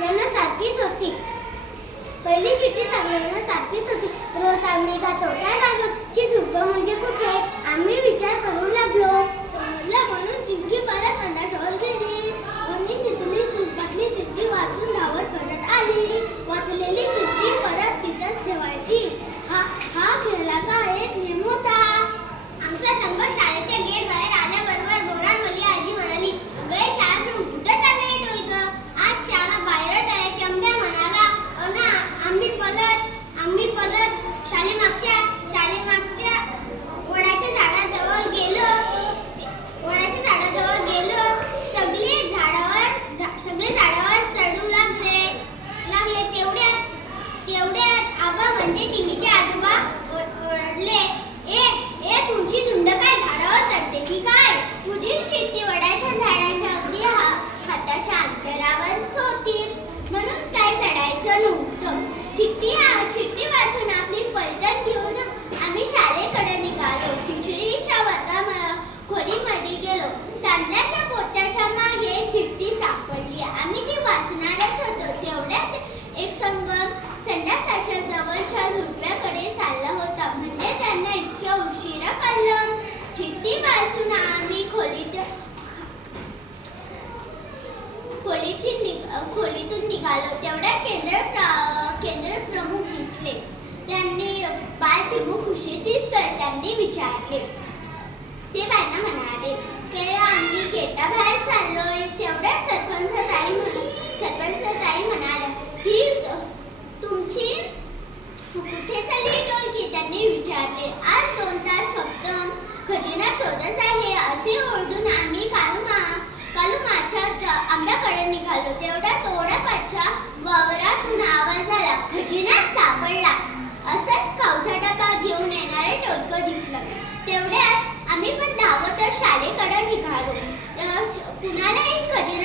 यांना सारखीच होती. पहिली चिठ्ठी सगळ्यांना सारखीच होती. रोज खोलीतून निघालो. तेवढ्या केंद्र प्र- केंद्र प्रमुख दिसले. त्यांनी बाल चिमू खुशीत दिसतोय त्यांनी विचारले. ते बायांना म्हणाले की आम्ही गेटाबाहेर चाललोय. तेवढ्याच सरपंच ताई म्हण सरपंच ताई म्हणाल्या ही तुमची कुठे चालली टोलकी त्यांनी विचारले आज दोन तास फक्त खजिना शोधत आहे असे ओळख आंब्याकडे निघालो. तेवढ्या तोड्यापाच्या वावरातून आवाज आला खजिना सापडला. असंच खाऊचा डबा घेऊन येणारे टोलकं दिसलं. तेवढ्यात आम्ही पण धावत शाळेकडे निघालो. कुणालाही खजिना